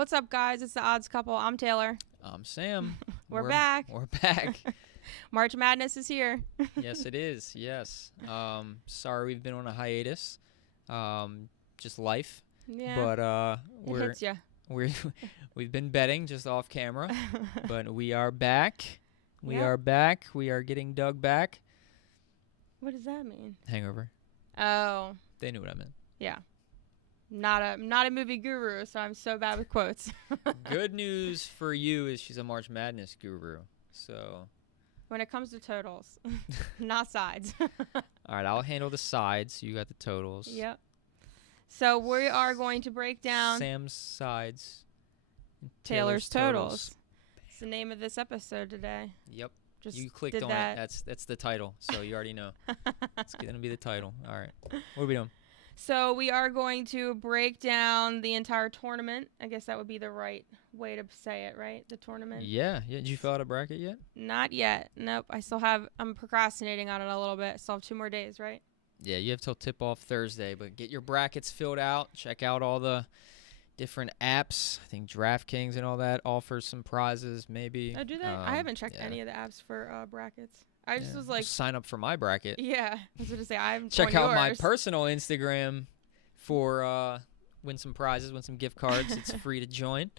What's up, guys? It's the Odds Couple. I'm Taylor. I'm Sam. We're back. We're back. March Madness is here. Yes, it is. Yes. Sorry we've been on a hiatus. Just life. Yeah. But it hits ya. we've been betting just off camera, but we are back. We Yep. are back. We are getting Doug back. What does that mean? Hangover. Oh, They knew what I meant. yeah. Not a movie guru, so I'm so bad with quotes. Good news for you is she's a March Madness guru. So, When it comes to totals, not sides. all right, I'll handle the sides. You got the totals. Yep. So we are going to break down Sam's sides. Taylor's totals. It's the name of this episode today. Yep. Just You clicked did on that. it. That's the title. So you already know. It's going to be the title. All right. What are we doing? So we are going to break down the entire tournament. I guess that would be the right way to say it, right? The tournament. Yeah. Did you fill out a bracket yet? Not yet. Nope. I'm procrastinating on it a little bit. Still have 2 more days, right? Yeah, you have till tip-off Thursday. But get your brackets filled out. Check out all the different apps. I think DraftKings and all that offers some prizes, maybe. Oh, do they? I haven't checked yeah. any of the apps for brackets. I just Yeah. was like, Sign up for my bracket. yeah. I was going to say, I haven't Check torn out my yours. personal Instagram for win some prizes, win some gift cards. It's free to join.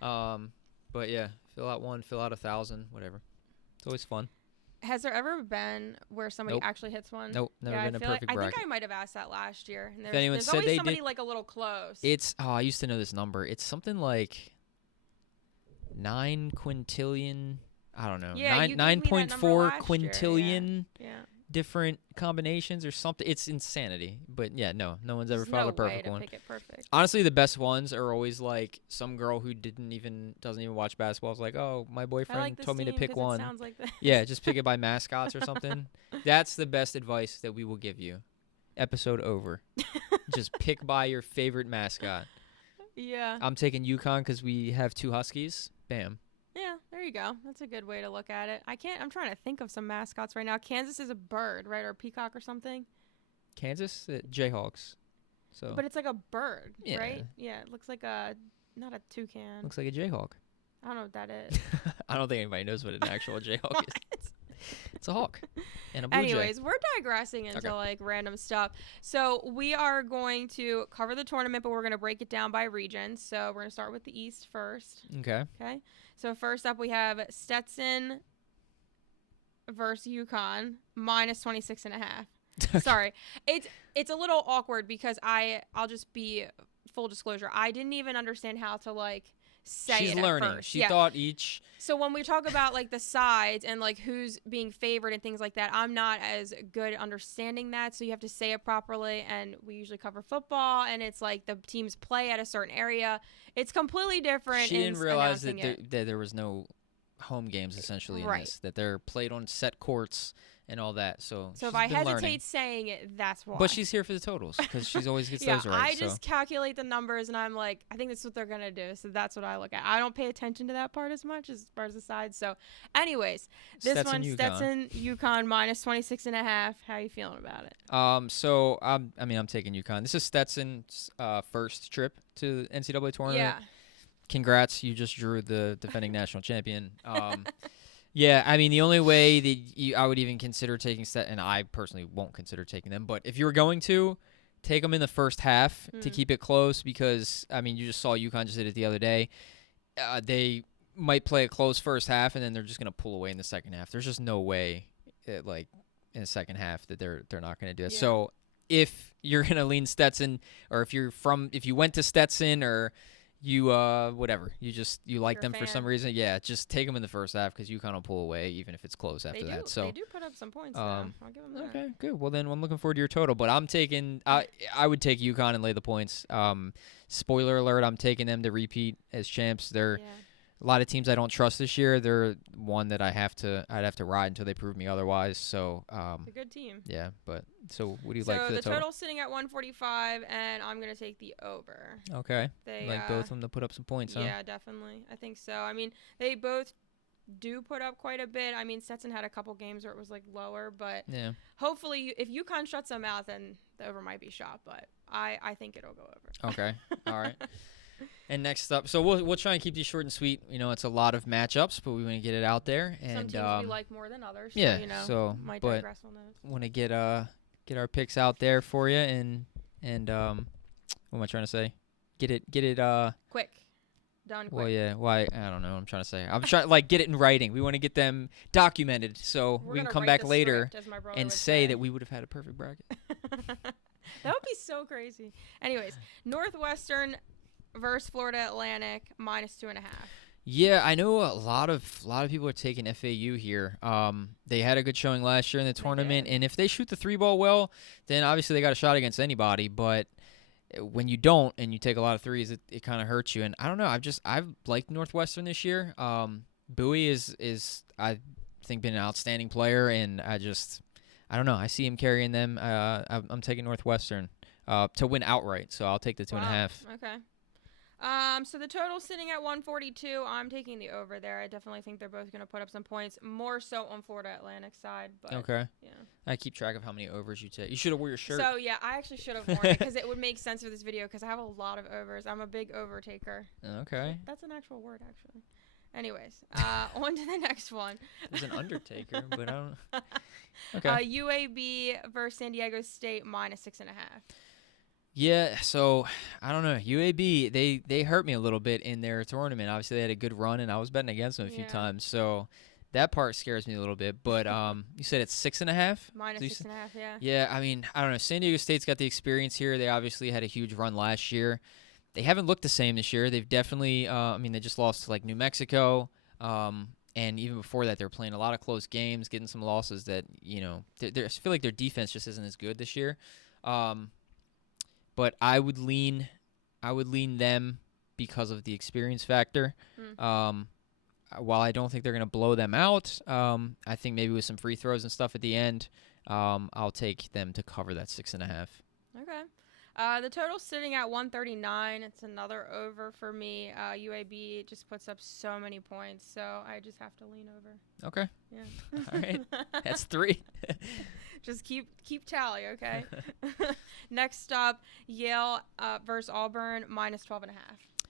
But yeah, fill out 1, fill out 1,000, whatever. It's always fun. Has there ever been where somebody Nope. actually hits one? Nope, never Yeah, been a I feel like, perfect I bracket. think I might have asked that last year. And anyone there's said always they somebody did- like a little close. It's I used to know this number. It's something like 9 quintillion. I don't know. Yeah, you gave me that 9.4 number last year, quintillion yeah. different combinations or something. It's insanity. But yeah, no one's ever There's found no a perfect way one. to pick it perfect. Honestly, the best ones are always like some girl who doesn't even watch basketball. Is like, oh, my I boyfriend like this told me to team pick 'cause one. It sounds like this. Yeah, just pick it by mascots or something. That's the best advice that we will give you. Episode over. Just pick by your favorite mascot. Yeah. I'm taking UConn because we have 2 Huskies. Bam. Yeah, there you go. That's a good way to look at it. I'm trying to think of some mascots right now. Kansas is a bird, right? Or a peacock or something. Kansas, Jayhawks. So But it's like a bird, Yeah. right? Yeah, it looks like not a toucan. looks like a Jayhawk. I don't know what that is. I don't think anybody knows what an actual Jayhawk is. It's a hawk and a blue jay. Anyways, we're digressing into Okay. like random stuff. So we are going to cover the tournament, but we're going to break it down by region. So we're going to start with the East first. Okay. Okay. So first up, we have Stetson versus UConn minus 26.5. Sorry. It's a little awkward because I'll just be full disclosure. I didn't even understand how to like say She's it learning. at first. She Yeah. thought each. So when we talk about like the sides and like who's being favored and things like that, I'm not as good at understanding that. So you have to say it properly. And we usually cover football, and it's like the teams play at a certain area. It's completely different. She didn't in realize that announcing it. there was no home games essentially in Right. this. That they're played on set courts and all that. So So if she's I been hesitate learning. saying it, that's why. But she's here for the totals because she's always gets yeah, those right. I so. just calculate the numbers, and I'm like, I think that's what they're gonna do. So that's what I look at. I don't pay attention to that part as much as far as the sides. So, anyways, this Stetson, one, UConn. Stetson, UConn minus 26.5. How you feeling about it? So I'm taking UConn. This is Stetson's first trip to the NCAA tournament. Yeah. Congrats, you just drew the defending national champion. Yeah, I mean, the only way that I would even consider taking Stetson, and I personally won't consider taking them, but if you were going to, take them in the first half to keep it close because, I mean, you just saw UConn just did it the other day. They might play a close first half, and then they're just going to pull away in the second half. There's just no way, in the second half, that they're not going to do it. Yeah. So if you're going to lean Stetson, or if you went to Stetson, or you whatever, you like You're a them for some fan. reason, yeah, just take them in the first half because UConn will pull away even if it's close after that. So they do put up some points though. I'll give them that. okay, good. Well, then I'm looking forward to your total, but I'm taking I would take UConn and lay the points. Spoiler alert, I'm taking them to repeat as champs. They're Yeah. a lot of teams I don't trust this year. They're one that I'd have to ride until they prove me otherwise. So It's a good team. yeah, but so what do you So like for the the total? total's sitting at 145, and I'm gonna take the over. Okay, They like both of them to put up some points, huh? Yeah, definitely. I think so. I mean, they both do put up quite a bit. I mean, Stetson had a couple games where it was like lower, but Yeah. hopefully, if UConn shuts them out, then the over might be shot. But I think it'll go over. Okay. All right. And next up, so we'll try and keep these short and sweet. You know, it's a lot of matchups, but we want to get it out there. And Some teams we like more than others. yeah, So, you know, so might but digress on those. want to get our picks out there for you, and what am I trying to say? Get it Quick. Done quick. Well, yeah. Why? I don't know what I'm trying to say. I'm trying like get it in writing. We want to get them documented so We're we can gonna come write back the later script, as my brother and would say that we would have had a perfect bracket. That would be so crazy. Anyways, Northwestern versus Florida Atlantic -2.5. Yeah, I know a lot of people are taking FAU here. They had a good showing last year in the tournament, did. and if they shoot the 3-ball well, then obviously they got a shot against anybody. But when you don't and you take a lot of threes, it kind of hurts you. And I don't know. I've liked Northwestern this year. Bowie is I think been an outstanding player, and I don't know. I see him carrying them. I'm taking Northwestern to win outright, so I'll take the 2.5. Okay. So the total's sitting at 142. I'm taking the over there. I definitely think they're both going to put up some points, more so on Florida Atlantic side. But, Okay. Yeah. I keep track of how many overs you take. You should have wore your shirt. So, yeah, I actually should have worn it because it would make sense for this video because I have a lot of overs. I'm a big over taker. Okay. That's an actual word, actually. Anyways, on to the next one. There's an undertaker, but I don't. Okay. UAB versus San Diego State -6.5. Yeah, so I don't know. UAB, they hurt me a little bit in their tournament. Obviously, they had a good run, and I was betting against them a few times. So that part scares me a little bit. But you said it's 6.5? -6.5, yeah. Yeah, I mean, I don't know. San Diego State's got the experience here. They obviously had a huge run last year. They haven't looked the same this year. They've definitely, they just lost to, like, New Mexico. And even before that, they're playing a lot of close games, getting some losses that, I feel like their defense just isn't as good this year. But I would lean them because of the experience factor. While I don't think they're going to blow them out, I think maybe with some free throws and stuff at the end, I'll take them to cover that 6.5. Okay. The total's sitting at 139. It's another over for me. UAB just puts up so many points, so I just have to lean over. Okay. Yeah. All right. That's 3. Just keep tally, okay? Next up, Yale versus Auburn -12.5.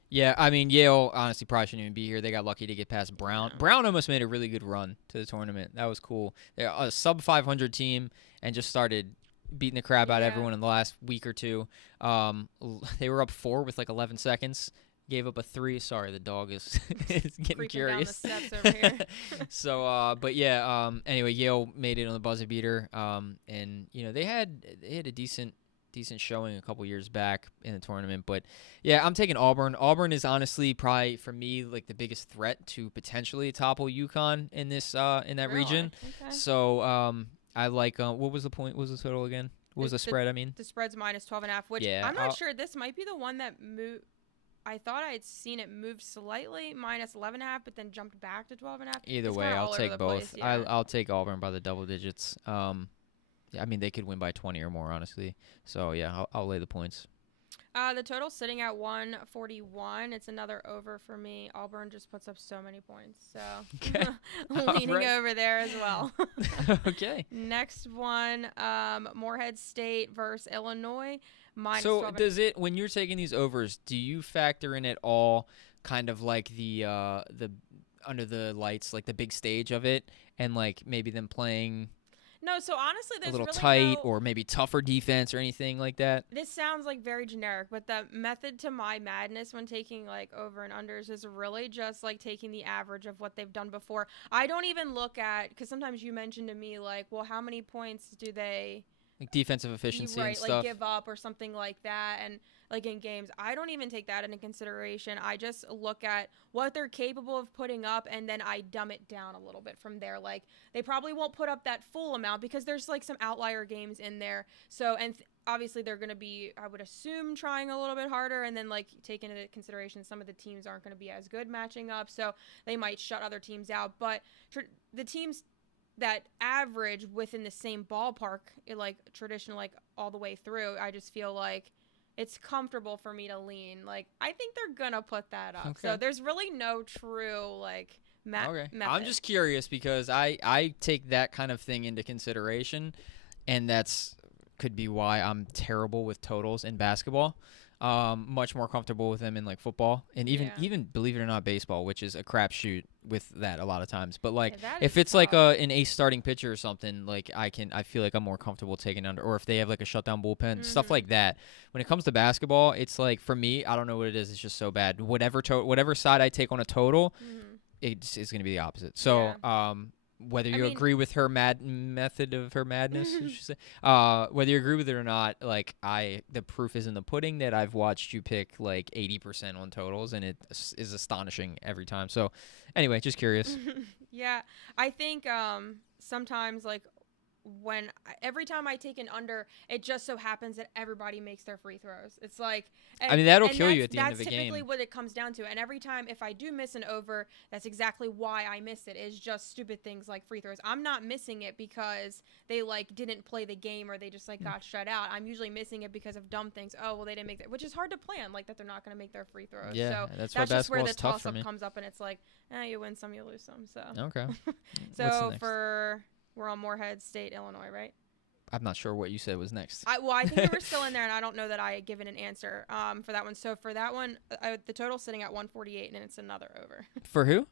Yeah, I mean, Yale honestly probably shouldn't even be here. They got lucky to get past Brown. Brown almost made a really good run to the tournament. That was cool. They're a sub-500 team and just started beating the crap out of everyone in the last week or two. They were up 4 with like 11 seconds. Gave up a 3. Sorry, the dog is getting Creeping curious. down the steps over here. So, but yeah. Anyway, Yale made it on the buzzer beater. And they had a decent showing a couple years back in the tournament. But yeah, I'm taking Auburn. Auburn is honestly probably for me like the biggest threat to potentially topple UConn in this in that region. Okay. So I like. What was the point? What was the total again? What was the spread? I mean, the spread's -12.5. Which I'm not sure. This might be the one that moved. I thought I had seen it move slightly -11.5, but then jumped back to 12.5. Either way, I'll take both. I'll take Auburn by the double digits. I mean, they could win by 20 or more, honestly. So yeah, I'll lay the points. The total's sitting at 141. It's another over for me. Auburn just puts up so many points, so leaning over there as well. Okay. Next one, Morehead State versus Illinois. So does it, when you're taking these overs, do you factor in at all kind of like the under the lights, like the big stage of it, and like maybe them playing No, so honestly, there's a little really tight or maybe tougher defense or anything like that? This sounds like very generic, but the method to my madness when taking like over and unders is really just like taking the average of what they've done before. I don't even look at, because sometimes you mentioned to me like, well, how many points do they like defensive efficiency and stuff, like give up or something like that, and like in games, I don't even take that into consideration. I just look at what they're capable of putting up, and then I dumb it down a little bit from there. Like, they probably won't put up that full amount because there's like some outlier games in there. So, and obviously they're going to be, I would assume, trying a little bit harder, and then like take into consideration some of the teams aren't going to be as good matching up, so they might shut other teams out. But the teams that average within the same ballpark, like traditional, like all the way through, I just feel like it's comfortable for me to lean. Like, I think they're gonna put that up. Okay. So there's really no true like method. I'm just curious because I take that kind of thing into consideration, and that's could be why I'm terrible with totals in basketball. Much more comfortable with them in like football and Yeah. even believe it or not baseball, which is a crapshoot with that a lot of times. But like Yeah, that if is it's like tough. an ace starting pitcher or something, like I feel like I'm more comfortable taking under, or if they have like a shutdown bullpen, stuff like that. When it comes to basketball, it's like for me, I don't know what it is. It's just so bad. Whatever side I take on a total, it's going to be the opposite. So, Yeah. whether I you mean, agree with her method of her madness, I should say, whether you agree with it or not, like the proof is in the pudding that I've watched you pick like 80% on totals, and it is astonishing every time. So, anyway, just curious. yeah, I think sometimes like every time I take an under, it just so happens that everybody makes their free throws. It's like, I mean, that'll and kill you at the end of that's a typically game. what it comes down to. And every time if I do miss an over, that's exactly why I miss it. Is just stupid things like free throws. I'm not missing it because they like didn't play the game or they just like got shut out. I'm usually missing it because of dumb things. Oh well, they didn't make that, which is hard to plan. Like that they're not going to make their free throws. Yeah, So that's why just where basketball the is tough toss for up me. comes up, and it's like, you win some, you lose some. So Okay. What's so next? we're on Morehead State, Illinois, right? I'm not sure what you said was next. I think they were still in there, and I don't know that I had given an answer for that one. So for that one, the total's sitting at 148, and it's another over. For who?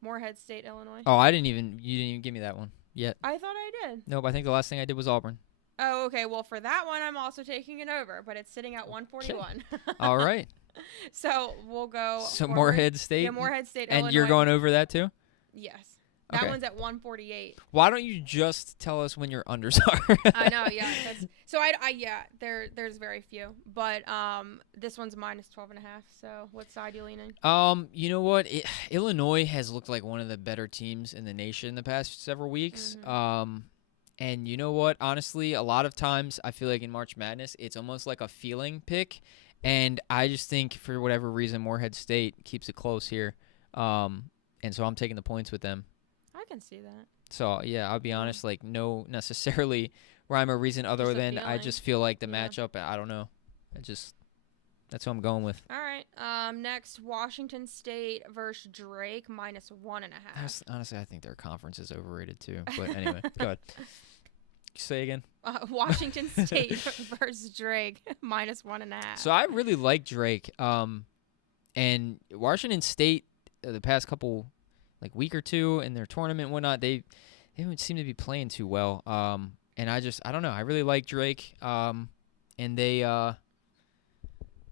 Morehead State, Illinois. Oh, you didn't even give me that one yet. I thought I did. Nope, I think the last thing I did was Auburn. Oh, okay. Well, for that one, I'm also taking it over, but it's sitting at 141. All right. So we'll go. So forward. Morehead State. Yeah, Morehead State, and Illinois. you're going over that too? Yes. That Okay. one's at 148. Why don't you just tell us when your unders are? I know, yeah. So there's very few, but this one's minus 12.5. So what side you leaning? You know what? Illinois has looked like one of the better teams in the nation the past several weeks. And you know what? Honestly, a lot of times I feel like in March Madness, it's almost like a feeling pick, and I just think for whatever reason, Morehead State keeps it close here. And so I'm taking the points with them. I can see that. So yeah, I'll be honest, like no necessarily rhyme or reason other Just a than I feeling. just feel like the Yeah. matchup. I don't know. That's what I'm going with. All right. Next, Washington State versus Drake minus 1.5. Honestly, I think their conference is overrated too. But anyway, go ahead. Say again. Washington State versus Drake minus 1.5. So I really like Drake. And Washington State the past couple like week or two in their tournament and whatnot, they don't seem to be playing too well. And I don't know. I really like Drake. And they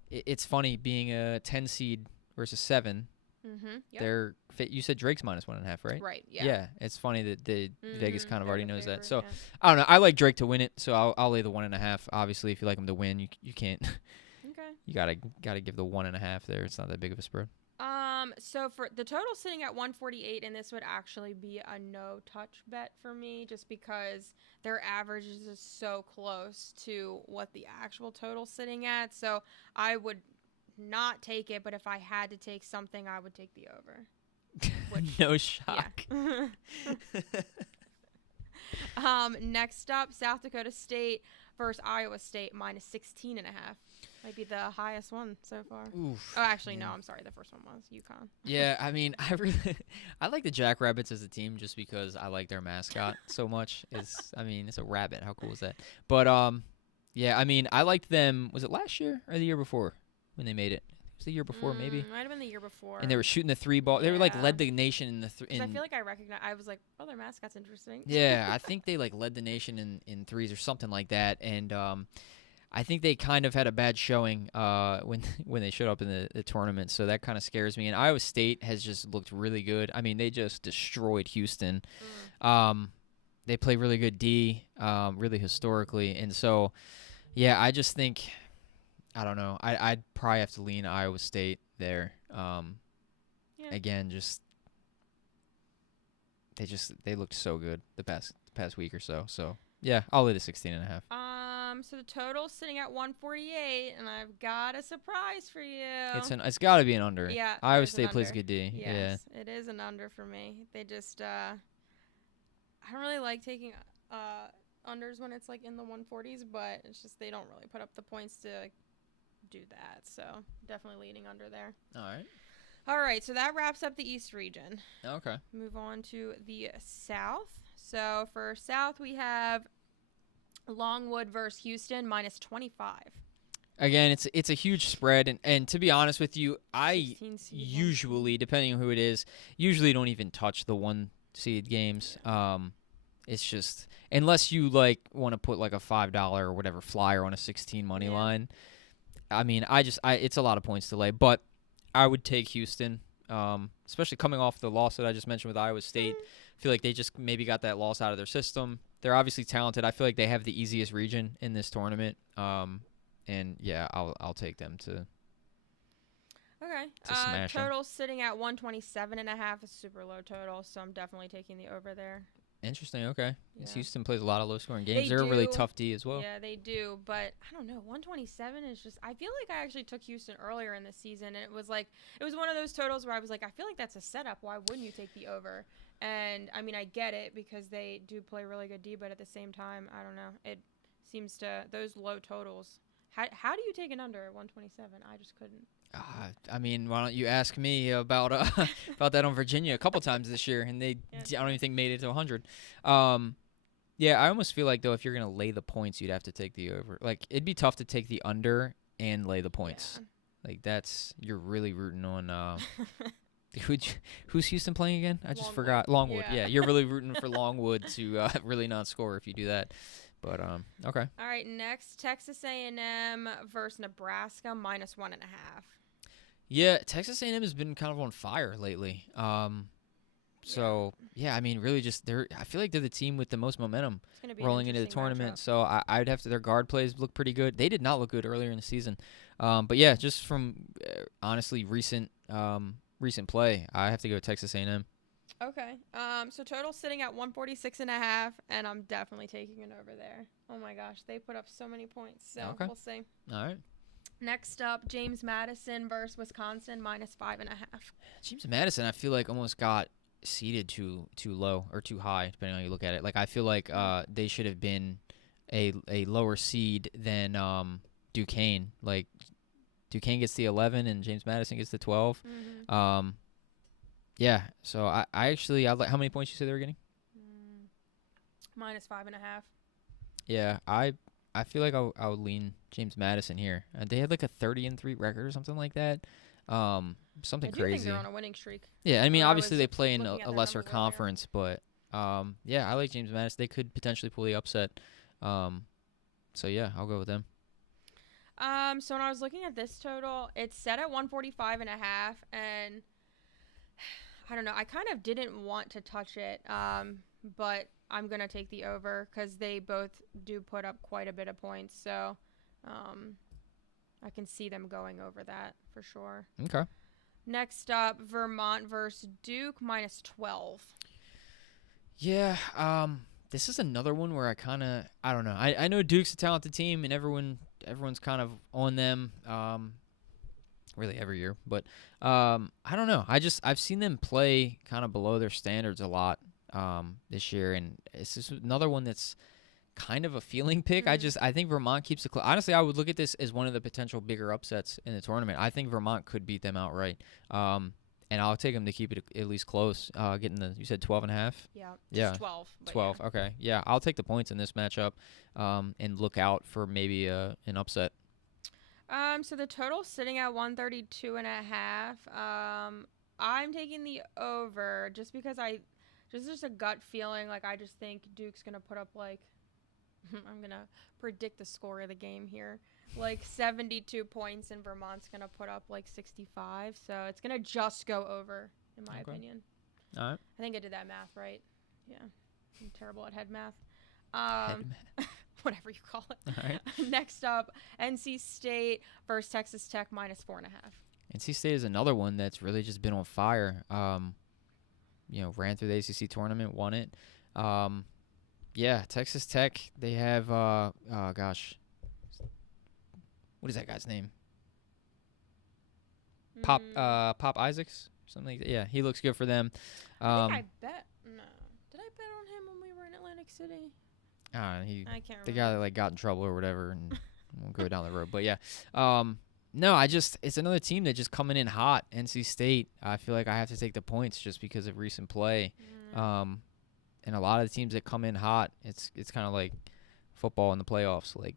it's funny being a 10 seed versus 7. Yep. You said Drake's minus 1.5, right? Right. Yeah. Yeah. It's funny that the Vegas kind of they're already the knows favorite, that. So yeah. I don't know. I like Drake to win it, so I'll lay the 1.5. Obviously, if you like him to win, you can't. Okay. You gotta give the 1.5 there. It's not that big of a spread. So for the total sitting at 148, and this would actually be a no touch bet for me, just because their average is just so close to what the actual total's sitting at. So I would not take it, but if I had to take something, I would take the over. No shock. Yeah. Next up, South Dakota State versus Iowa State minus 16.5. Might be the highest one so far. Oof. Oh, actually, no. I'm sorry. The first one was UConn. Yeah, I mean, I like the Jackrabbits as a team just because I like their mascot so much. It's a rabbit. How cool is that? But yeah, I mean, I liked them. Was it last year or the year before when they made it? It was the year before, maybe. Might have been the year before. And they were shooting the 3 ball. They were like Yeah. led the nation in the I feel like I was like, oh, their mascot's interesting. Yeah, I think they like led the nation in threes or something like that. And I think they kind of had a bad showing when they showed up in the tournament, so that kind of scares me. And Iowa State has just looked really good. I mean, they just destroyed Houston. They play really good D, really historically, and so yeah, I just think I don't know. I'd probably have to lean Iowa State there. Yeah. Again, they looked so good the past week or so. So yeah, I'll lay the 16.5. So the total's sitting at 148, and I've got a surprise for you. It's got to be an under. Yeah, Iowa it's an State plays under. good D. Yes, it is an under for me. They just I don't really like taking unders when it's like in the 140s, but it's just they don't really put up the points to do that. So definitely leaning under there. Yeah. All right, so that wraps up the East region. Okay. Move on to the South. So for South, we have Longwood versus Houston minus 25. Again, it's a huge spread, and to be honest with you, I 16 seed, usually, depending on who it is, usually don't even touch the 1 seed games. It's just unless you like want to put like a $5 or whatever flyer on a 16 money Yeah. line. I mean, I it's a lot of points to lay, but I would take Houston, especially coming off the loss that I just mentioned with Iowa State. I feel like they just maybe got that loss out of their system. They're obviously talented. I feel like they have the easiest region in this tournament. And yeah, I'll take them to Okay. smash 'em. Total sitting at 127.5 is super low total, so I'm definitely taking the over there. Interesting. Okay. Yeah. Houston plays a lot of low scoring games. They They're a really do. tough D as well. Yeah, they do, but I don't know. 127 is just. I feel like I actually took Houston earlier in the season, and it was one of those totals where I was like, I feel like that's a setup. Why wouldn't you take the over? And I mean, I get it because they do play really good D, but at the same time, I don't know. It seems to those low totals. How do you take an under at 127? I just couldn't. I mean, why don't you ask me about about that on Virginia a couple times this year, and they Yeah, I don't even think made it to 100. Yeah, I almost feel like though if you're gonna lay the points, you'd have to take the over. Like it'd be tough to take the under and lay the points. Like that's you're really rooting on. Who's Houston playing again? I just Longwood. forgot. Longwood. Yeah. Yeah, you're really rooting for Longwood to really not score if you do that. But okay. All right, next Texas A&M versus Nebraska -1.5. Yeah, Texas A&M has been kind of on fire lately. So yeah, I mean, really, just I feel like they're the team with the most momentum It's gonna be rolling into the tournament. So I'd have to. Their guard plays look pretty good. They did not look good earlier in the season. But yeah, just from honestly recent play, I have to go Texas A&M. Okay. So total sitting at 146.5, and I'm definitely taking it over there. Oh my gosh, they put up so many points. So Okay. we'll see. All right. Next up, James Madison versus Wisconsin -5.5. James Madison, I feel like almost got seeded too low or too high, depending on how you look at it. Like I feel like they should have been a lower seed than Duquesne. Like Duquesne gets the 11 and James Madison gets the 12. Mm-hmm. Yeah. So I actually like how many points you said they were getting? -5.5. Yeah, I feel like I would lean James Madison here. They had like a 30-3 record or something like that. Something I do think crazy. they're on a winning streak. Yeah, I mean, When I obviously was they play in looking at a their lesser numbers earlier. conference, but yeah, I like James Madison. They could potentially pull the upset. So yeah, I'll go with them. So when I was looking at this total, it's set at 145.5, and I don't know. I kind of didn't want to touch it, but I'm gonna take the over because they both do put up quite a bit of points. So, I can see them going over that for sure. Okay. Next up, Vermont versus Duke -12. Yeah. This is another one where I don't know. I know Duke's a talented team and everyone's kind of on them. Really every year, but I don't know. I've seen them play kind of below their standards a lot this year, and it's just another one that's kind of a feeling pick. I think Vermont keeps it close. Honestly, I would look at this as one of the potential bigger upsets in the tournament. I think Vermont could beat them outright, and I'll take them to keep it at least close. You said 12.5. Yeah, 12. but 12. yeah. Okay, yeah, I'll take the points in this matchup, and look out for maybe an upset. So the total's sitting at 132.5. I'm taking the over just because just a gut feeling. Like I just think Duke's gonna put up like I'm gonna predict the score of the game here, like 72 points, and Vermont's gonna put up like 65. So it's gonna just go over, in my opinion. All right. I think I did that math right. Yeah, I'm terrible at head math. Whatever you call it. All right. Next up, NC State versus Texas Tech -4.5. NC State is another one that's really just been on fire. Ran through the ACC tournament, won it. Yeah, Texas Tech, they have what is that guy's name? Pop Isaacs, something like that. Yeah, he looks good for them. I think I bet. No, did I bet on him when we were in Atlantic City? I I can't remember. the guy that got in trouble or whatever, and we'll go down the road. But yeah, no, it's another team that just coming in hot. NC State, I feel like I have to take the points just because of recent play. And a lot of the teams that come in hot, it's kind of like football in the playoffs. Like,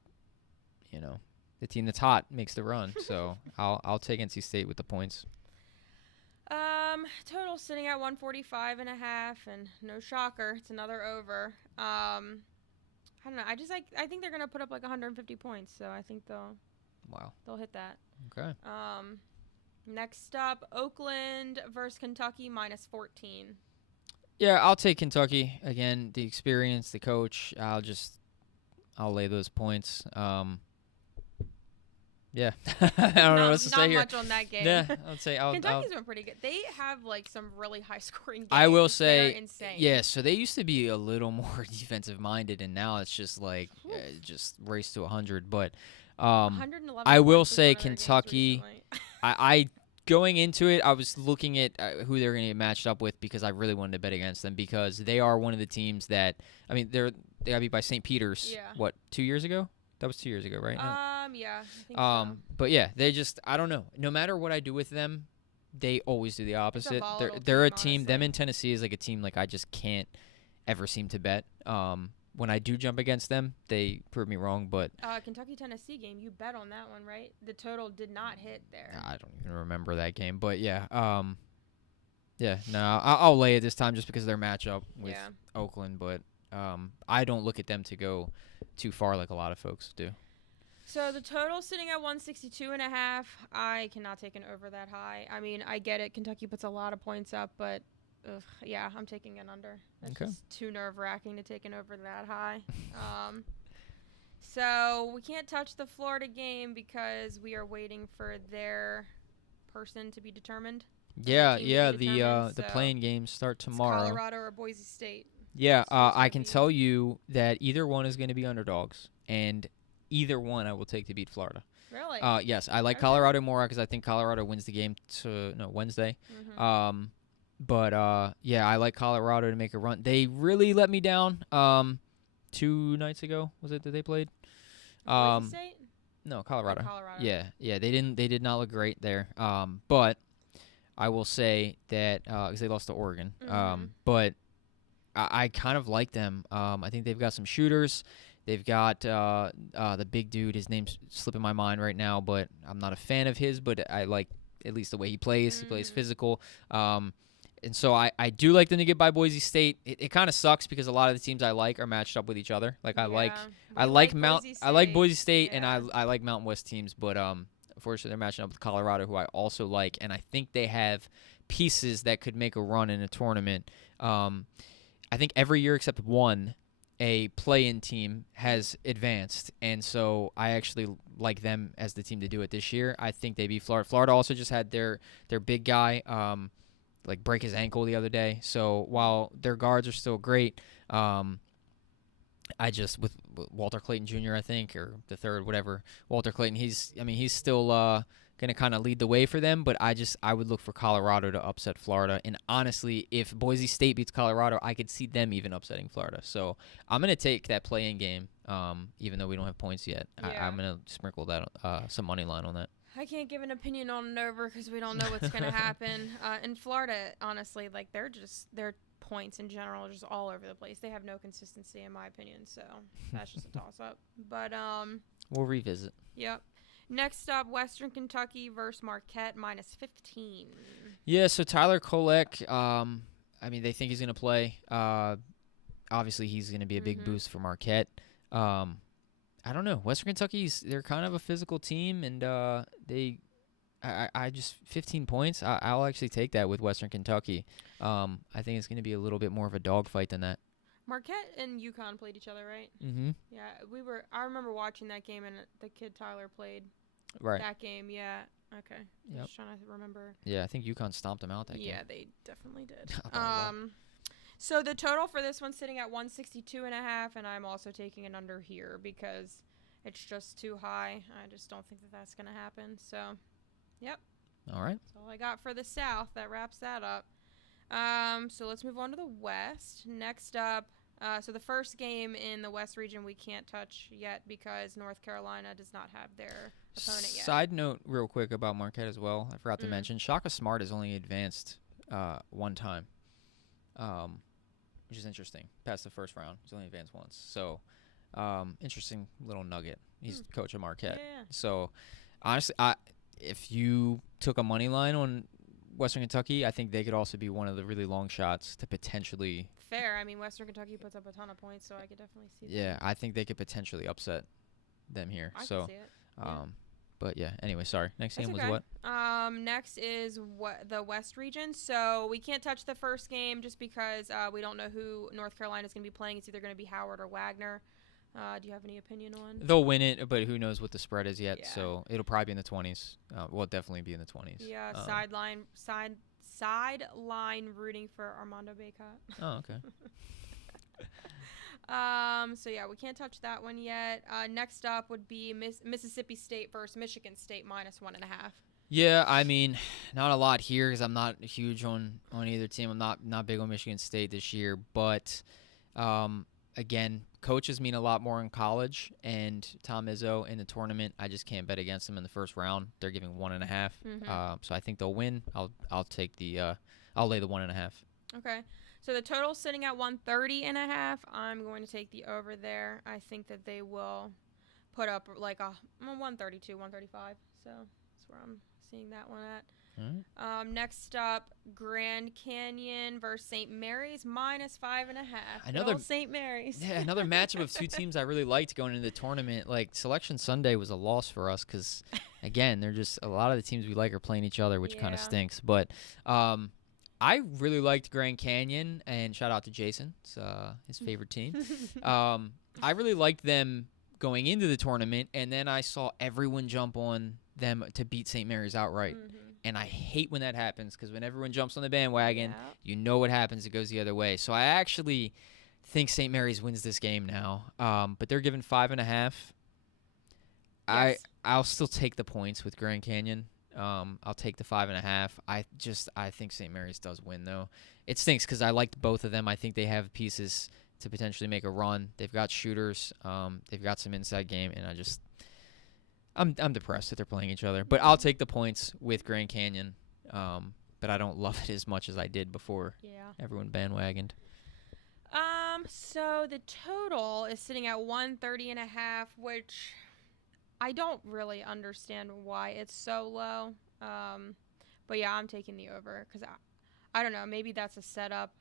the team that's hot makes the run. So I'll take NC State with the points. Total sitting at 145.5, and no shocker, it's another over. I don't know. I think they're gonna put up like 150 points, so I think they'll hit that. Okay. Next up, Oakland versus Kentucky -14. Yeah, I'll take Kentucky again. The experience, the coach. I'll lay those points. Yeah, I don't know what else to say here. Not much on that game. Yeah, I'd say Kentucky's been pretty good. They have like some really high-scoring games. I will say, they're insane. yeah. So they used to be a little more defensive-minded, and now it's just like just race to 100. But 111 I will points was say one of their games Kentucky. recently. I going into it, I was looking at who they're going to get matched up with because I really wanted to bet against them because they are one of the teams that they got beat by St. Peter's. Yeah. What, 2 years ago? That was 2 years ago, right? Yeah. I think so. But yeah, they just I don't know. No matter what I do with them, they always do the opposite. volatile They're a team, team. Them honestly. in Tennessee is like a team like I just can't ever seem to bet. When I do jump against them, they prove me wrong. But Kentucky-Tennessee game, you bet on that one, right? The total did not hit there. I don't even remember that game. But yeah, I'll lay it this time just because of their matchup with Oakland. But I don't look at them to go too far like a lot of folks do. So the total sitting at 162.5. I cannot take an over that high. I mean, I get it. Kentucky puts a lot of points up, but yeah, I'm taking an under. That's just too nerve-wracking to take an over that high. So we can't touch the Florida game because we are waiting for their person to be determined. Yeah, determined, the so playing games start it's tomorrow. Colorado or Boise State. Yeah, So it's I gonna can be- tell you that either one is going to be underdogs, and either one I will take to beat Florida. Really? Yes, I like Okay. Colorado more because I think Colorado wins the game Wednesday. Mhm. But yeah, I like Colorado to make a run. They really let me down 2 nights ago. Was it that they played? Boise State? No, Colorado. Colorado. Yeah, they did not look great there. But I will say that because they lost to Oregon. Mhm. But I kind of like them. I think they've got some shooters. They've got the big dude. His name's slipping my mind right now, but I'm not a fan of his. But I like at least the way he plays. He plays physical. And so I do like them to get by Boise State. It kind of sucks because a lot of the teams I like are matched up with each other. Like I like Boise State, and I like Mountain West teams, but unfortunately they're matching up with Colorado, who I also like, and I think they have pieces that could make a run in a tournament. I think every year except one, a play-in team has advanced, and so I actually like them as the team to do it this year. I think they beat Florida. Florida also just had their big guy like break his ankle the other day. So while their guards are still great, I just with Walter Clayton Jr. I think, or the third, whatever, Walter Clayton. He's still gonna kind of lead the way for them. But I would look for Colorado to upset Florida. And honestly, if Boise State beats Colorado, I could see them even upsetting Florida. So I'm gonna take that play-in game, even though we don't have points yet. Yeah. I'm gonna sprinkle that some money line on that. I can't give an opinion on an over because we don't know what's going to happen. In Florida, honestly, like their points in general are just all over the place. They have no consistency, in my opinion. So that's just a toss-up. But We'll revisit. yep. Next up, Western Kentucky versus Marquette -15. Yeah, so Tyler Kolek, I mean, they think he's going to play. Obviously, he's going to be a big boost for Marquette. I don't know. Western Kentucky's, they're kind of a physical team, and I just 15 points. I'll actually take that with Western Kentucky. I think it's going to be a little bit more of a dogfight than that. Marquette and UConn played each other, right? Mm-hmm. Yeah, I remember watching that game, and the kid Tyler played Right. that game. Yeah. Okay. Yep. Just trying to remember. Yeah, I think UConn stomped them out that game. Yeah, they definitely did. Wow. So the total for this one's sitting at 162.5, and I'm also taking an under here because it's just too high. I just don't think that that's going to happen. So, yep. All right. That's all I got for the South. That wraps that up. So let's move on to the West. Next up, so the first game in the West region we can't touch yet because North Carolina does not have their opponent yet. Side note real quick about Marquette as well. I forgot to mention Shaka Smart has only advanced one time, which is interesting. Past the first round. He's only advanced once. So Interesting little nugget. He's the coach of Marquette. Yeah. So, honestly, if you took a money line on Western Kentucky, I think they could also be one of the really long shots to potentially. Fair. I mean, Western Kentucky puts up a ton of points, so I could definitely see that. Yeah, I think they could potentially upset them here. I so, can see it. Yeah. But yeah. Anyway, sorry. Next That's game okay. was what? Next is the West region. So we can't touch the first game just because we don't know who North Carolina is going to be playing. It's either going to be Howard or Wagner. Do you have any opinion on? They'll win it, but who knows what the spread is yet? Yeah. So it'll probably be in the 20s. Well, definitely be in the 20s. Yeah, sideline rooting for Armando Bacot. Oh, okay. So yeah, we can't touch that one yet. Next up would be Mississippi State versus Michigan State -1.5. Yeah, I mean, not a lot here because I'm not huge on either team. I'm not big on Michigan State this year, but again, coaches mean a lot more in college, and Tom Izzo in the tournament, I just can't bet against them in the first round. They're giving 1.5, so I think they'll win. I'll take I'll lay the 1.5. Okay. So the total's sitting at 130.5. I'm going to take the over there. I think that they will put up like a 132, 135. So that's where I'm seeing that one at. All right. Next up, Grand Canyon versus St. Mary's -5.5. Another St. Mary's. Yeah, another matchup of two teams I really liked going into the tournament. Like Selection Sunday was a loss for us because, again, they're just a lot of the teams we like are playing each other, which kind of stinks. But I really liked Grand Canyon, and shout out to Jason. It's his favorite team. I really liked them going into the tournament, and then I saw everyone jump on them to beat St. Mary's outright. And I hate when that happens because when everyone jumps on the bandwagon, you know what happens. It goes the other way. So I actually think St. Mary's wins this game now. But they're given 5.5. Yes. I'll still take the points with Grand Canyon. I'll take the 5.5. I think St. Mary's does win though. It stinks because I liked both of them. I think they have pieces to potentially make a run. They've got shooters. They've got some inside game, and I'm depressed that they're playing each other. But I'll take the points with Grand Canyon. But I don't love it as much as I did before. Yeah. Everyone bandwagoned. So the total is sitting at 130.5, which I don't really understand why it's so low. But yeah, I'm taking the over because I don't know. Maybe that's a setup.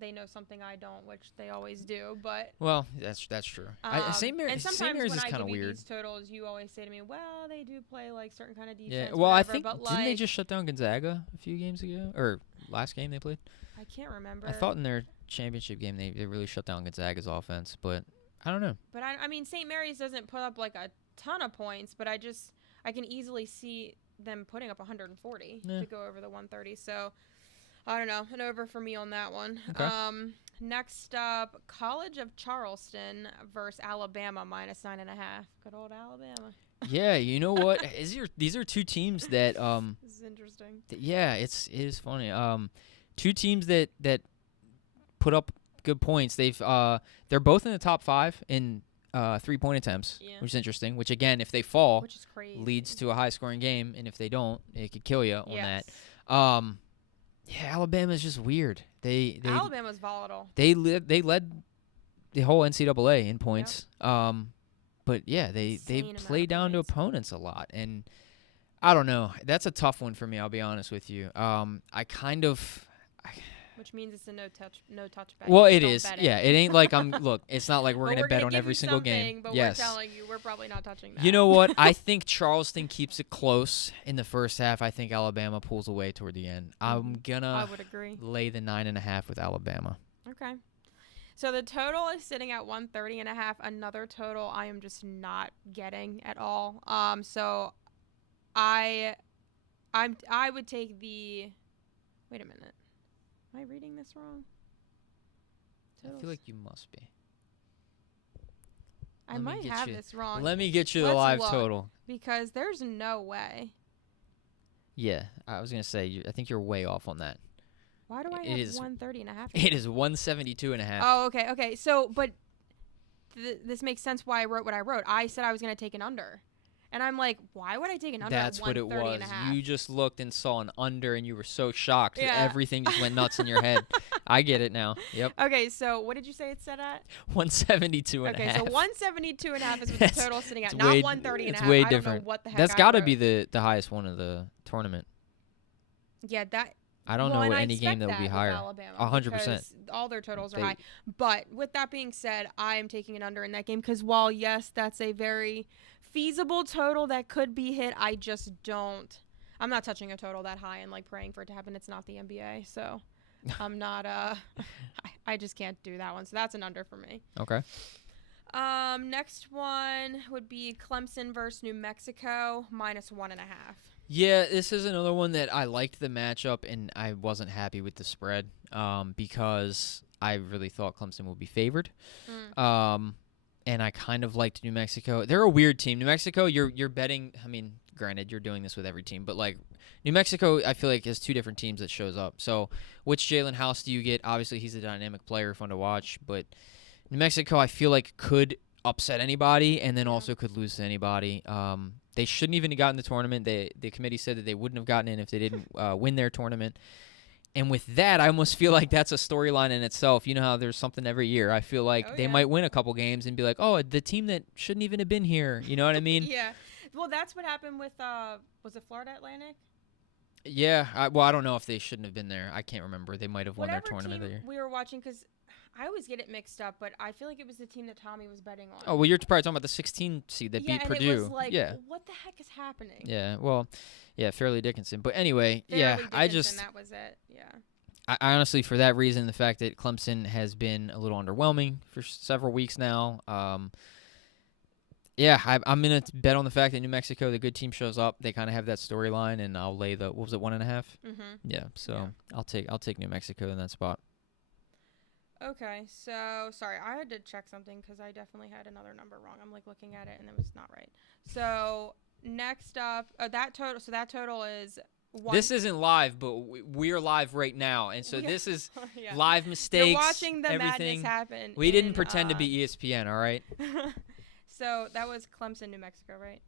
They know something I don't, which they always do. But well, that's true. St. Mary's is kind of weird. And sometimes when I give you these totals, you always say to me, "Well, they do play like certain kind of defense." Yeah. Well, whatever, I think but didn't they just shut down Gonzaga a few games ago, or last game they played? I can't remember. I thought in their championship game they really shut down Gonzaga's offense, but I don't know. But I mean, St. Mary's doesn't put up like a ton of points, but I can easily see them putting up 140 to go over the 130. So I don't know, an over for me on that one. Okay. Next up, College of Charleston versus Alabama -9.5. Good old Alabama. Yeah, you know what? These are two teams that This is interesting. Yeah, it is funny. Two teams that put up good points. They're both in the top 5 in 3-point attempts, which is interesting. Which again, if they fall, which is crazy, leads to a high-scoring game, and if they don't, it could kill you on that. Yeah, Alabama's just weird. Alabama's volatile. They led the whole NCAA in points. But yeah, they play down to opponents a lot, and I don't know. That's a tough one for me. I'll be honest with you. Which means it's a no touch bet. Well, it is. Yeah, it ain't like look, it's not like we're going to bet on every single game. But yes. We're telling you we're probably not touching that. You know what? I think Charleston keeps it close in the first half. I think Alabama pulls away toward the end. I'm going I would agree. Lay the 9.5 with Alabama. Okay. So the total is sitting at 130.5. Another total I am just not getting at all. So I would take the wait a minute. Am I reading this wrong? Totals? I feel like you must be. I might have this wrong. Let me get you the live total. Because there's no way. Yeah, I was going to say, I think you're way off on that. Why do I have 130.5? It is 172.5. Oh, okay. So, but this makes sense why I wrote what I wrote. I said I was going to take an under. And I'm like, why would I take an under That's at what it 130 was. and a half? You just looked and saw an under, and you were so shocked that Yeah. everything just went nuts in your head. I get it now. Yep. Okay, so what did you say it's set at? 172 and a Okay, half. so 172 and a half is what the That's- total is sitting at, it's not way- 130 and a it's half. way I don't different. know what the heck That's I got to wrote. be the highest one of the tournament. Yeah, that. I don't well, know and I any game expect that would be with higher. Alabama 100%. because all their totals are They- high. But with that being said, I am taking an under in that game because while yes, that's a very feasible total that could be hit, I just don't. I'm not touching a total that high and like praying for it to happen. It's not the NBA, so I'm not. I just can't do that one. So that's an under for me. Okay. Next one would be Clemson versus New Mexico -1.5. Yeah, this is another one that I liked the matchup, and I wasn't happy with the spread because I really thought Clemson would be favored. And I kind of liked New Mexico. They're a weird team. New Mexico, you're betting. I mean, granted, you're doing this with every team, but like New Mexico, I feel like has two different teams that shows up. So which Jalen House do you get? Obviously, he's a dynamic player, fun to watch, but New Mexico, I feel like could upset anybody and then also could lose to anybody. They shouldn't even have gotten the tournament. The committee said that they wouldn't have gotten in if they didn't win their tournament. And with that, I almost feel like that's a storyline in itself. You know how there's something every year. I feel like they might win a couple games and be like, oh, the team that shouldn't even have been here. You know what I mean? Yeah. Well, that's what happened with, was it Florida Atlantic? Yeah. I don't know if they shouldn't have been there. I can't remember. They might have won their Whatever tournament that team year. we were watching, because I always get it mixed up, but I feel like it was the team that Tommy was betting on. Oh, well, you're probably talking about the 16 seed that beat and Purdue. it was like, yeah. what the heck is happening? Yeah. Well, yeah, Fairleigh Dickinson. But anyway, yeah, Fairleigh Dickinson, that was it. Yeah. I honestly, for that reason, the fact that Clemson has been a little underwhelming for several weeks now, yeah, I'm going to bet on the fact that New Mexico, the good team, shows up. They kind of have that storyline, and I'll lay the, what was it, 1.5? Mm-hmm. Yeah, so Yeah. I'll take New Mexico in that spot. Okay, so sorry, I had to check something because I definitely had another number wrong. I'm like looking at it and it was not right. So next up, that total. So that total is one. This isn't live, but we're live right now, and so this is yeah. live mistakes. You're watching the everything. madness happen. We didn't pretend to be ESPN, all right? So that was Clemson, New Mexico, right?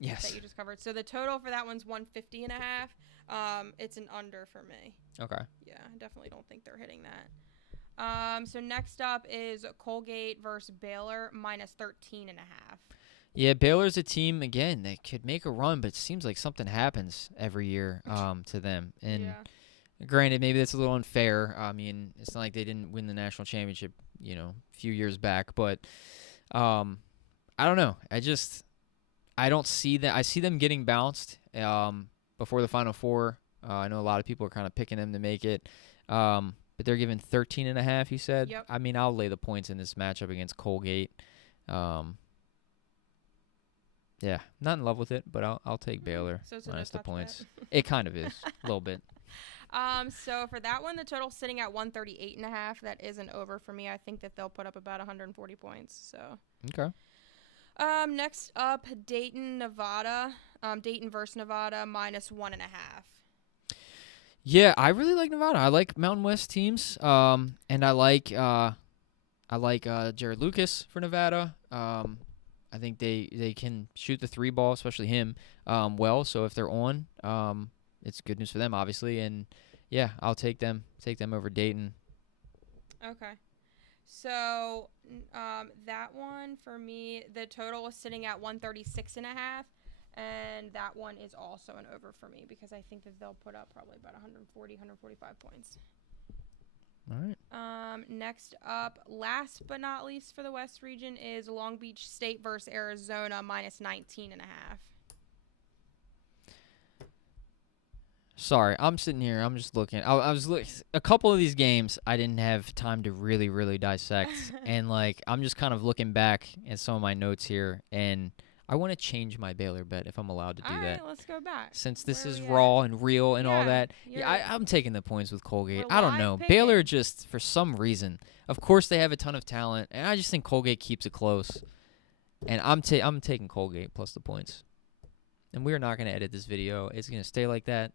Yes. That you just covered. So the total for that one's 150 and a half. It's an under for me. Okay. Yeah, I definitely don't think they're hitting that. So next up is Colgate versus Baylor -13 and a half. Yeah, Baylor's a team again that could make a run, but it seems like something happens every year to them. And granted, maybe that's a little unfair. I mean, it's not like they didn't win the national championship, a few years back, but I don't know. I don't see that. I see them getting bounced before the Final Four. I know a lot of people are kind of picking them to make it. But they're given 13 and a half, you said? Yep. I mean, I'll lay the points in this matchup against Colgate. Yeah, not in love with it, but I'll take Baylor So it's minus the tough points. bet. It kind of is, a little bit. So for that one, the total's sitting at 138 and a half. That is an over for me. I think that they'll put up about 140 points. So. Okay. Next up, Dayton, Nevada. Dayton versus Nevada -1.5. Yeah, I really like Nevada. I like Mountain West teams, and I like Jared Lucas for Nevada. I think they can shoot the three ball, especially him, well. So if they're on, it's good news for them, obviously. And yeah, I'll take them over Dayton. Okay. So that one for me, the total is sitting at 136 and a half. And that one is also an over for me because I think that they'll put up probably about 140, 145 points. All right. Next up, last but not least for the West region is Long Beach State versus Arizona -19 and a half. Sorry, I'm sitting here. I'm just looking. I was a couple of these games I didn't have time to really, really dissect, and I'm just kind of looking back at some of my notes here, and I want to change my Baylor bet if I'm allowed to do All that. right, let's go back. Since this Where is are we raw and real and all Yeah, that, you're- I'm taking the points with Colgate. We're I don't live know. picking. Baylor just, for some reason, of course they have a ton of talent, and I just think Colgate keeps it close. And I'm taking Colgate plus the points. And we're not going to edit this video. It's going to stay like that.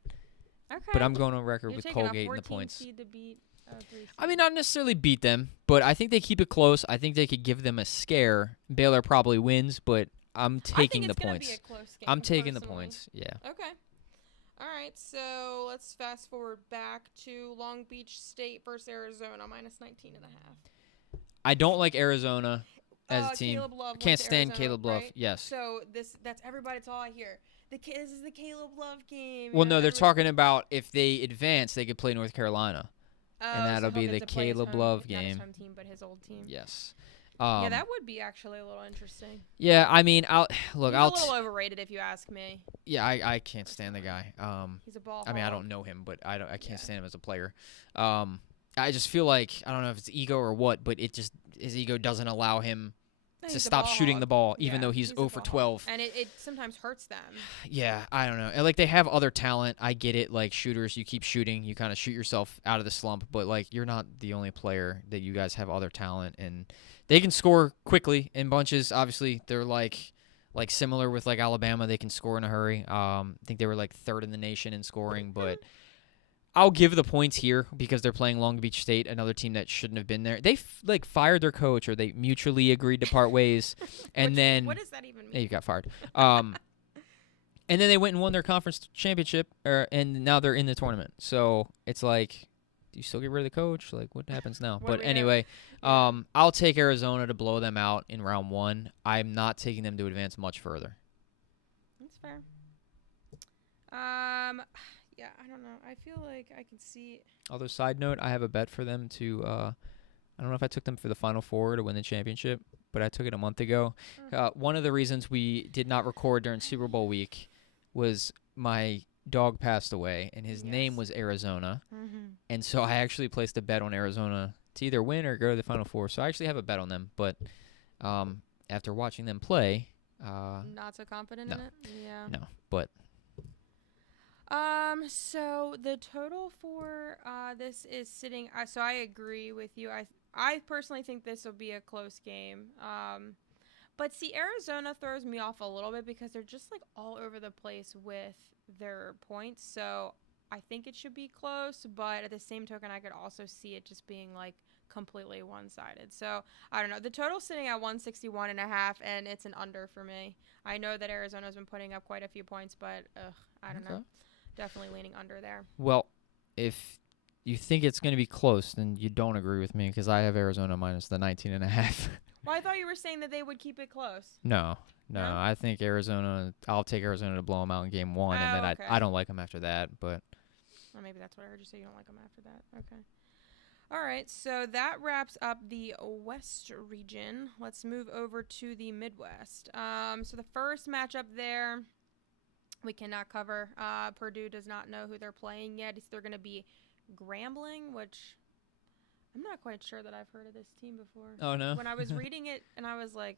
Okay. But I'm going on record You're with taking a Colgate and the 14 points. seed to beat a 3 seed. I mean, not necessarily beat them, but I think they keep it close. I think they could give them a scare. Baylor probably wins, but I'm I think taking the it's gonna be points. a close game. I'm taking the personally. points. Yeah. Okay. All right, so let's fast forward back to Long Beach State versus Arizona, minus 19.5. I don't like Arizona as a team. Caleb Love I can't went to stand Arizona, Caleb Love. right? Yes. So that's everybody. That's all I hear. This is the Caleb Love game. Well, no, they're everybody- talking about if they advance, they could play North Carolina, and so that'll he'll be get the to play his Caleb home- Love not his game. home team, but his old team. Yes. Yeah, that would be actually a little interesting. Yeah, I mean, I'll look. He's I'll. a little overrated, if you ask me. Yeah, I can't stand the guy. He's a ball. I mean, I hog. don't know him, but I can't Yeah. stand him as a player. I just feel like I don't know if it's ego or what, but his ego doesn't allow him No, to he's a stop ball shooting hog. the ball, even Yeah, though he's a 0 for ball hog. 12. And it sometimes hurts them. Yeah, I don't know. And, like, they have other talent. I get it. Like, shooters, you keep shooting, you kind of shoot yourself out of the slump. But, like, you're not the only player that you guys have other talent. And they can score quickly in bunches. Obviously, they're, like similar with, like, Alabama. They can score in a hurry. I think they were, like, third in the nation in scoring. But I'll give the points here because they're playing Long Beach State, another team that shouldn't have been there. They, fired their coach, or they mutually agreed to part ways. And then... What does that even mean? Yeah, you got fired. And then they went and won their conference championship, and now they're in the tournament. So it's like, do you still get rid of the coach? Like, what happens now? What do But we do? anyway, I'll take Arizona to blow them out in round 1. I'm not taking them to advance much further. That's fair. Yeah, I don't know. I feel like I can see. Although, side note, I have a bet for them to. I don't know if I took them for the Final Four to win the championship, but I took it a month ago. One of the reasons we did not record during Super Bowl week was my dog passed away, and his name Yes. was Arizona. Mm-hmm. And so I actually placed a bet on Arizona to either win or go to the Final Four. So I actually have a bet on them. But after watching them play, Not so confident in no. it. Yeah. no. But So the total for this is sitting. So I agree with you. I personally think this will be a close game. But see, Arizona throws me off a little bit because they're just like all over the place with their points. So I think it should be close. But at the same token, I could also see it just being like completely one-sided. So I don't know. The total's sitting at 161.5, and it's an under for me. I know that Arizona's been putting up quite a few points, but I don't know. Okay. Definitely leaning under there. well, if you think it's going to be close, then you don't agree with me because I have Arizona minus the 19.5. Well, I thought you were saying that they would keep it close. No. No? I think Arizona. I'll take Arizona to blow them out in game 1, and then Oh, okay. I don't like them after that. But Or maybe that's what I heard you say. You don't like them after that. Okay. All right. So that wraps up the West region. Let's move over to the Midwest. So the first matchup there, we cannot cover. Purdue does not know who they're playing yet. They're going to be Grambling, which I'm not quite sure that I've heard of this team before. oh no. When I was reading it, and I was like,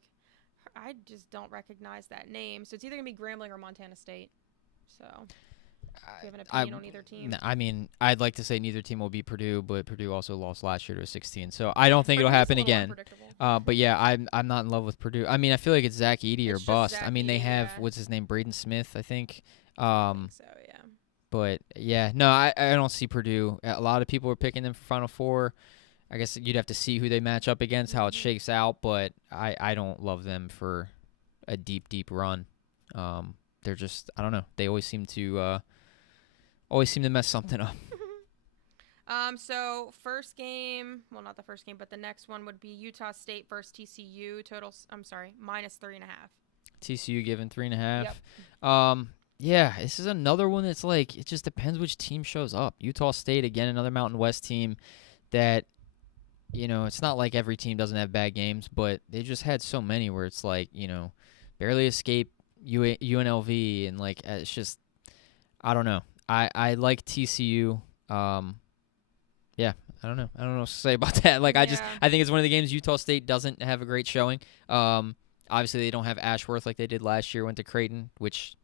I just don't recognize that name. So it's either going to be Grambling or Montana State. So do you have an opinion on either team? I mean, I'd like to say neither team will beat Purdue, but Purdue also lost last year to a 16, so I don't think it'll Purdue's a happen little again. unpredictable. But yeah, I'm not in love with Purdue. I mean, I feel like it's Zach Edey or It's just bust. Zach I mean, they Edey, have yeah. what's his name, Braden Smith, I think. I think so, yeah. But yeah, no, I don't see Purdue. A lot of people are picking them for Final Four. I guess you'd have to see who they match up against, how it Mhm. shakes out. But I don't love them for a deep run. They're just, I don't know. They always seem to mess something up. So first game, well, not the first game, but the next one would be Utah State versus TCU. Minus 3.5. TCU given 3.5. Yep. Yeah, this is another one that's like, it just depends which team shows up. Utah State, again, another Mountain West team that, it's not like every team doesn't have bad games, but they just had so many where it's like, barely escape UNLV, and like, it's just, I don't know. I like TCU. Yeah, I don't know. I don't know what to say about that. Like, Yeah. I think it's one of the games Utah State doesn't have a great showing. Obviously, they don't have Ashworth like they did last year, went to Creighton, which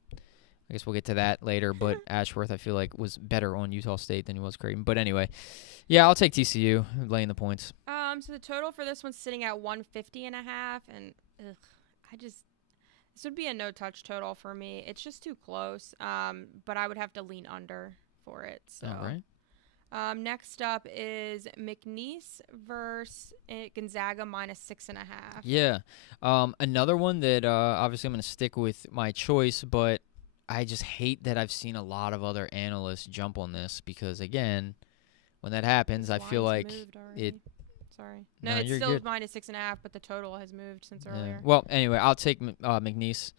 I guess we'll get to that later. But Ashworth, I feel like, was better on Utah State than he was Creighton. But anyway, yeah, I'll take TCU laying the points. So the total for this one's sitting at 150.5, and this would be a no-touch total for me. It's just too close. But I would have to lean under for it. So All right. Next up is McNeese versus Gonzaga -6.5. Yeah. Another one that obviously I'm going to stick with my choice, but I just hate that I've seen a lot of other analysts jump on this because, again, when that happens, I feel like it. Sorry. No, No, it's you're still good. -6.5, but the total has moved since Yeah. earlier. Well, anyway, I'll take McNeese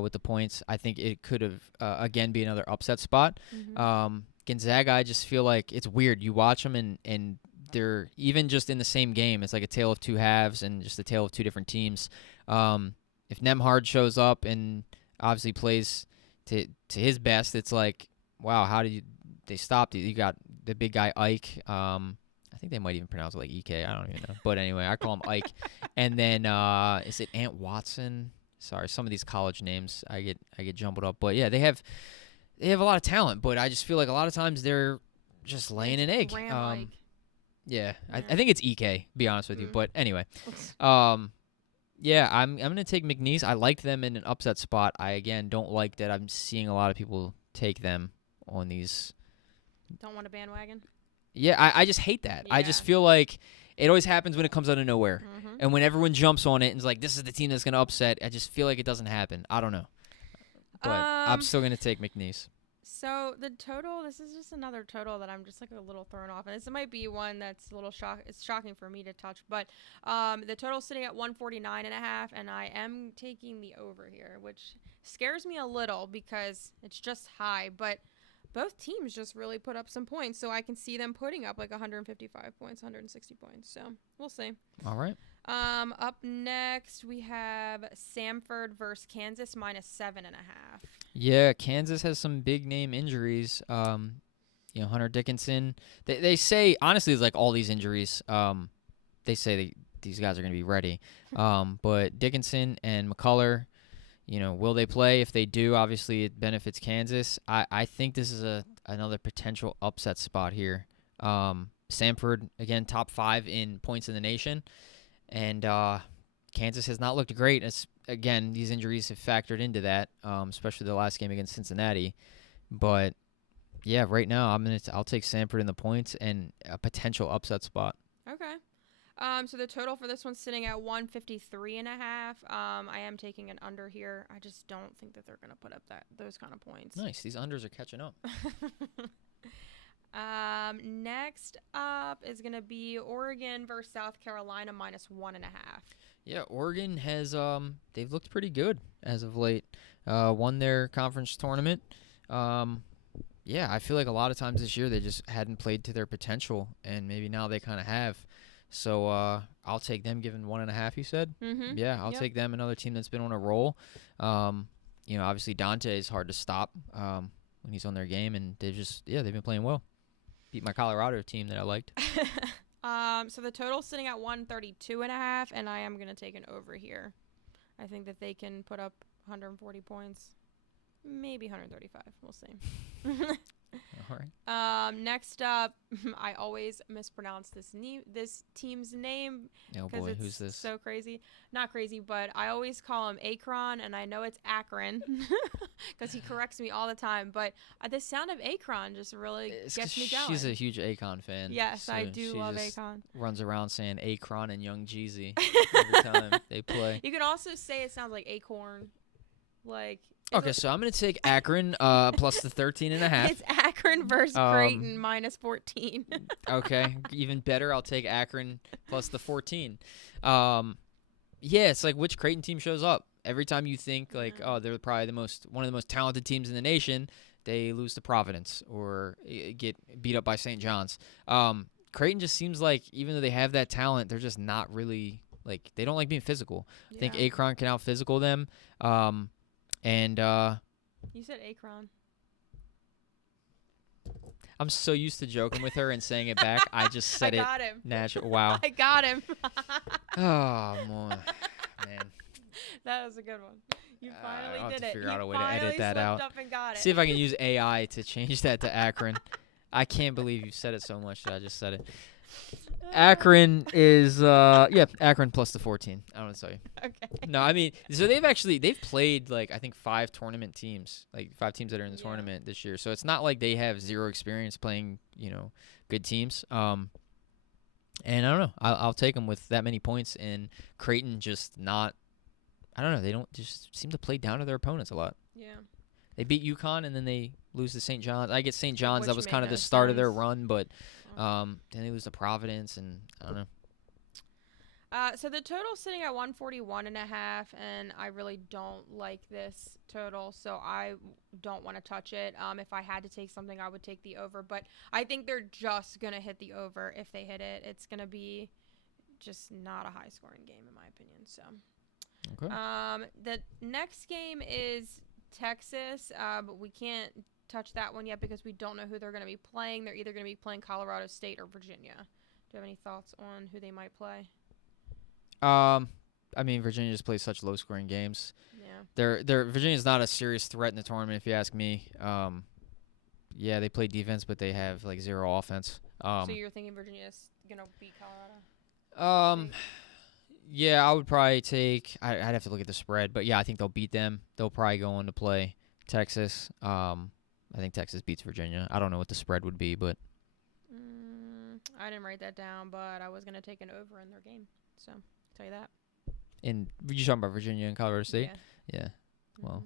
with the points. I think it could have, again, be another upset spot. Mm-hmm. Gonzaga, I just feel like it's weird. You watch them and they're even just in the same game. It's like a tale of two halves and just a tale of two different teams. If Nemhard shows up and obviously plays to his best, it's like, wow, how did they stop you? You got the big guy Ike. I think they might even pronounce it like EK. I don't even know. But anyway, I call him Ike. And then is it Ant Watson? Sorry, some of these college names I get jumbled up. But yeah, they have a lot of talent, but I just feel like a lot of times they're just laying an egg. Yeah, I think it's EK, be honest with you. But anyway, yeah, I'm gonna take McNeese. I liked them in an upset spot. I again don't like that I'm seeing a lot of people take them on these. Don't want a bandwagon. Yeah, I just hate that. Yeah. I just feel like it always happens when it comes out of nowhere, Mm-hmm. and when everyone jumps on it and is like, "This is the team that's gonna upset." I just feel like it doesn't happen. I don't know, but I'm still gonna take McNeese. So the total, this is just another total that I'm just like a little thrown off. And this might be one that's a little it's shocking for me to touch. But the total's sitting at 149.5, and I am taking the over here, which scares me a little because it's just high. But both teams just really put up some points, so I can see them putting up like 155 points, 160 points. So we'll see. All right. Up next, we have Samford versus Kansas -7.5. Yeah, Kansas has some big name injuries. Hunter Dickinson. They say honestly, it's like all these injuries. They say these guys are going to be ready. But Dickinson and McCullough, will they play? If they do, obviously it benefits Kansas. I think this is another potential upset spot here. Samford again, top 5 in points in the nation. And Kansas has not looked great. Again, these injuries have factored into that, especially the last game against Cincinnati. But yeah, right now I'll take Samford in the points and a potential upset spot. Okay. So the total for this one's sitting at 153.5. I am taking an under here. I just don't think that they're gonna put up those kind of points. Nice. These unders are catching up. Next up is going to be Oregon versus South Carolina -1.5. Yeah, Oregon has they've looked pretty good as of late. Won their conference tournament. Yeah, I feel like a lot of times this year they just hadn't played to their potential, and maybe now they kind of have. So I'll take them given 1.5, you said? Mm-hmm. Yeah, I'll take them, another team that's been on a roll. Obviously Dante is hard to stop when he's on their game, and they've been playing well. Beat my Colorado team that I liked. So the total's sitting at 132.5, and I am going to take an over here. I think that they can put up 140 points. Maybe 135. We'll see. All right. Next up, I always mispronounce this team's name. Oh boy, it's who's this? So crazy. Not crazy, but I always call him Akron, and I know it's Akron because he corrects me all the time. But the sound of Akron just really gets me going. She's a huge Akon fan. Yes, so I do love Akon. Akon. Runs around saying Akron and Young Jeezy every time they play. You can also say it sounds like Acorn. Okay, so I'm going to take Akron plus the 13.5. It's Akron versus Creighton -14. Okay, even better. I'll take Akron plus the 14. Yeah, it's like which Creighton team shows up. Every time you think they're probably one of the most talented teams in the nation, they lose to Providence or get beat up by St. John's. Creighton just seems like even though they have that talent, they're just not really they don't like being physical. Yeah. I think Akron can out physical them. And you said Akron. I'm so used to joking with her and saying it back. I just said it. I got him. Natural. Wow. I got him. Oh, man. That was a good one. You finally I'll did have it. to figure out a way You to edit that finally out. slipped up and got it. See if I can use AI to change that to Akron. I can't believe you said it so much that I just said it. Akron is Akron plus the 14. I don't know what to tell you. Okay. No, I mean, so they've played like I think 5 tournament teams, like 5 teams that are in the Yeah. tournament this year. So it's not like they have zero experience playing, good teams. And I don't know. I'll take them with that many points, and Creighton just not. I don't know. They don't just seem to play down to their opponents a lot. Yeah. They beat UConn and then they lose to St. John's. I get St. John's. That Which was made kind of no the start of their sense. run, but Oh. then they lose to Providence, and I don't know. So the total's sitting at 141.5, and I really don't like this total, so I don't want to touch it. If I had to take something, I would take the over, but I think they're just gonna hit the over. If they hit it, it's gonna be just not a high scoring game in my opinion. So Okay. the next game is Texas, but we can't touch that one yet because we don't know who they're gonna be playing. They're either gonna be playing Colorado State or Virginia. Do you have any thoughts on who they might play? I mean, Virginia just plays such low-scoring games. Yeah. Virginia's not a serious threat in the tournament, if you ask me. Yeah, they play defense, but they have like zero offense. So you're thinking Virginia's gonna beat Colorado? Um, yeah, I would probably take. I'd have to look at the spread, but yeah, I think they'll beat them. They'll probably go on to play Texas. I think Texas beats Virginia. I don't know what the spread would be, but I didn't write that down, but I was gonna take an over in their game. So tell you that. you talking about Virginia and Colorado State? Yeah. Yeah. Well,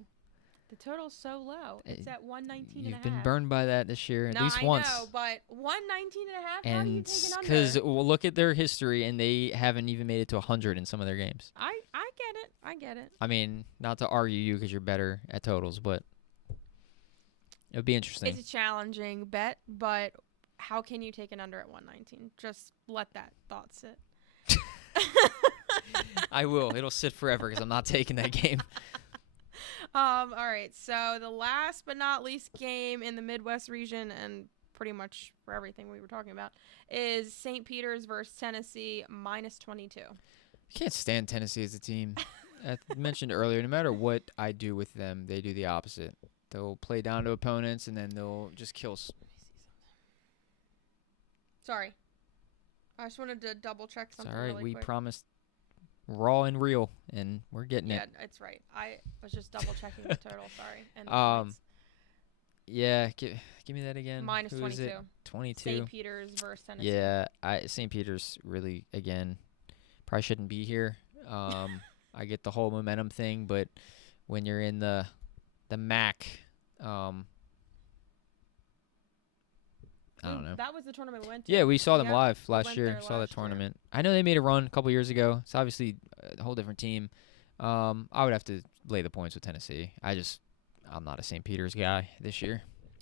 the total's so low. It's at 119 you've been burned by that this year at least I once. know, but 119 and a half. How do you And take an under? because look at their history, and they haven't even made it to 100 in some of their games. I get it. I get it. I mean, not to argue you because you're better at totals, but it would be interesting. It's a challenging bet, but how can you take an under at 119? Just let that thought sit. I will. It'll sit forever because I'm not taking that game. All right. So the last but not least game in the Midwest region, and pretty much for everything we were talking about, is St. Peter's versus Tennessee minus 22. I can't stand Tennessee as a team. I mentioned earlier, no matter what I do with them, they do the opposite. They'll play down to opponents, and then they'll just kill. Sorry. I just wanted to double check It's something all right. really We quick. promised raw and real, and we're getting Yeah, it. it's right. I was just double checking the total. Sorry. And the points. Yeah, give me that again. Minus Who is 22. it? 22. St. Peter's versus Tennessee. Yeah, St. Peter's really again probably shouldn't be here. I get the whole momentum thing, but when you're in the MAC, I don't know. That was the tournament we went to. Yeah, we saw them Yeah, live we last went year. there Saw that last year. tournament. I know they made a run a couple years ago. It's obviously a whole different team. I would have to lay the points with Tennessee. I'm not a St. Peter's guy this year.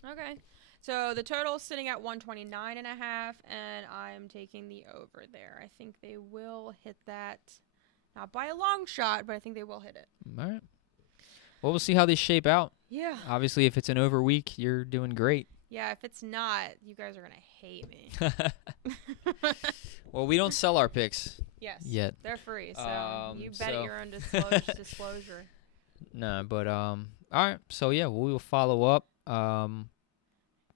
Okay. So the total is sitting at 129.5, and I'm taking the over there. I think they will hit that. Not by a long shot, but I think they will hit it. All right. Well, we'll see how they shape out. Yeah. Obviously, if it's an over week, you're doing great. Yeah, if it's not, you guys are going to hate me. Well, we don't sell our picks Yes. yet. They're free, so you bet so- at your own disclosure. No, but all right. So yeah, we will follow up.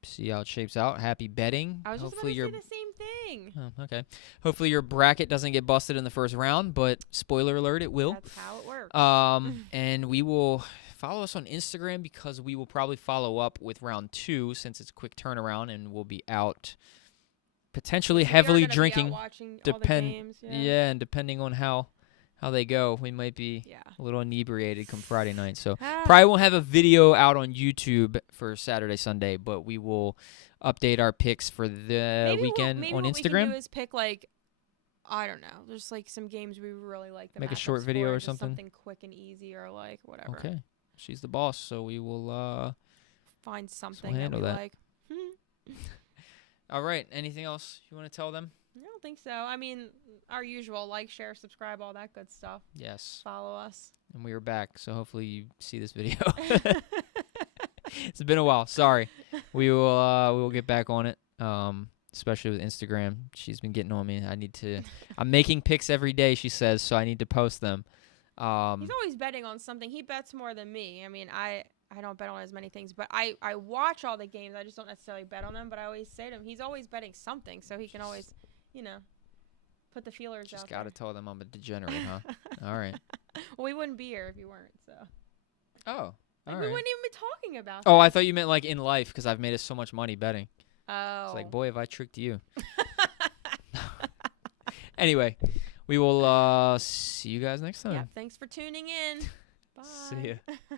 See how it shapes out. Happy betting. I was just about Hopefully to your say the same thing. Oh, okay. Hopefully your bracket doesn't get busted in the first round, but spoiler alert, it will. That's how it works. And we will follow us on Instagram because we will probably follow up with round 2 since it's a quick turnaround and we'll be out potentially We are heavily gonna be out drinking. watching all the Depend games, yeah, and depending on how they go, we might be Yeah. a little inebriated come Friday night. So Ah. probably won't have a video out on YouTube for Saturday, Sunday, but we will update our picks for the Maybe weekend maybe on what we Instagram. can do is pick like, I don't know, just like some games we really like. The Make a matchups short video for, or just something. Something quick and easy or like whatever. Okay. She's the boss, so we will Find something that handle we that. like. All right. Anything else you want to tell them? I don't think so. I mean, our usual like, share, subscribe, all that good stuff. Yes. Follow us. And we are back, so hopefully you see this video. It's been a while. Sorry. We will get back on it. Especially with Instagram. She's been getting on me. I'm making pics every day, she says, so I need to post them. He's always betting on something. He bets more than me. I mean, I don't bet on as many things, but I watch all the games. I just don't necessarily bet on them, but I always say to him, he's always betting something, so he can always, put the feelers Just out gotta tell them I'm a degenerate, huh? All right. Well, we wouldn't be here if you weren't, so. Oh, Like, all we right. wouldn't even be talking about Oh, I this. thought you meant like in life because I've made us so much money betting. Oh. It's like, boy, have I tricked you. Anyway, we will see you guys next time. Yeah, thanks for tuning in. Bye. See ya.